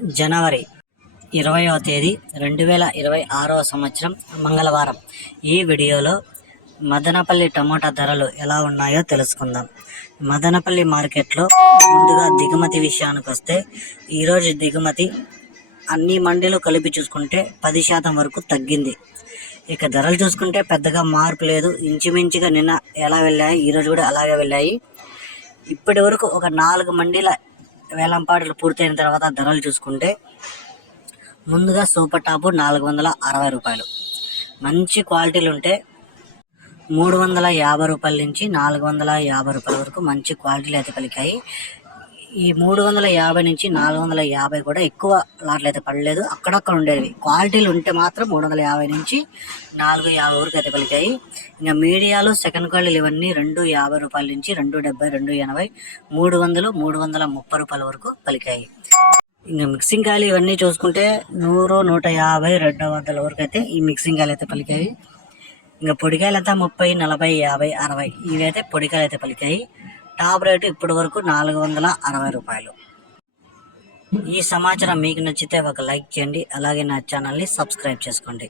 జనవరి ఇరవయో తేదీ రెండు వేల ఇరవై ఆరవ సంవత్సరం మంగళవారం. ఈ వీడియోలో మదనపల్లి టమోటా ధరలు ఎలా ఉన్నాయో తెలుసుకుందాం. మదనపల్లి మార్కెట్లో ముందుగా దిగుమతి విషయానికి వస్తే ఈరోజు దిగుమతి అన్ని మండీలు కలిపి చూసుకుంటే పది శాతం వరకు తగ్గింది. ఇక ధరలు చూసుకుంటే పెద్దగా మార్పు లేదు. ఇంచుమించుగా నిన్న ఎలా వెళ్ళాయి? ఈరోజు కూడా అలాగే వెళ్ళాయి. ఇప్పటి వరకు ఒక నాలుగు మండీల వేలంపాటలు పూర్తయిన తర్వాత ధరలు చూసుకుంటే ముందుగా సూపర్ టాపు నాలుగు వందల అరవై రూపాయలు. మంచి క్వాలిటీలు ఉంటే మూడు వందల యాభై రూపాయల నుంచి నాలుగు వందల యాభై రూపాయల వరకు మంచి క్వాలిటీలు అయితే పలికాయి. ఈ మూడు వందల యాభై నుంచి నాలుగు వందల యాభై కూడా ఎక్కువ లాట్లు అయితే పడలేదు. అక్కడక్కడ ఉండేవి. క్వాలిటీలు ఉంటే మాత్రం మూడు వందల యాభై నుంచి నాలుగు యాభై వరకు అయితే పలికాయి. ఇంకా మీడియాలు సెకండ్ క్వాలిటీలు ఇవన్నీ రెండు యాభై రూపాయల నుంచి రెండు డెబ్బై రెండు ఎనభై మూడు వందలు మూడు వందల ముప్పై రూపాయల వరకు పలికాయి. ఇంకా మిక్సింగ్ కాయలు ఇవన్నీ చూసుకుంటే నూరు నూట యాభై రెండు వందల వరకు అయితే ఈ మిక్సింగ్ కాయలు అయితే పలికాయి. ఇంకా పొడికాయలు అంతా ముప్పై నలభై యాభై అరవై ఇవి అయితే పొడికాయలు అయితే పలికాయి. టాప్ రేటు ఇప్పటి వరకు నాలుగు వందల అరవై రూపాయలు. ఈ సమాచారం మీకు నచ్చితే ఒక లైక్ చేయండి అలాగే నా ఛానల్ని సబ్స్క్రైబ్ చేసుకోండి.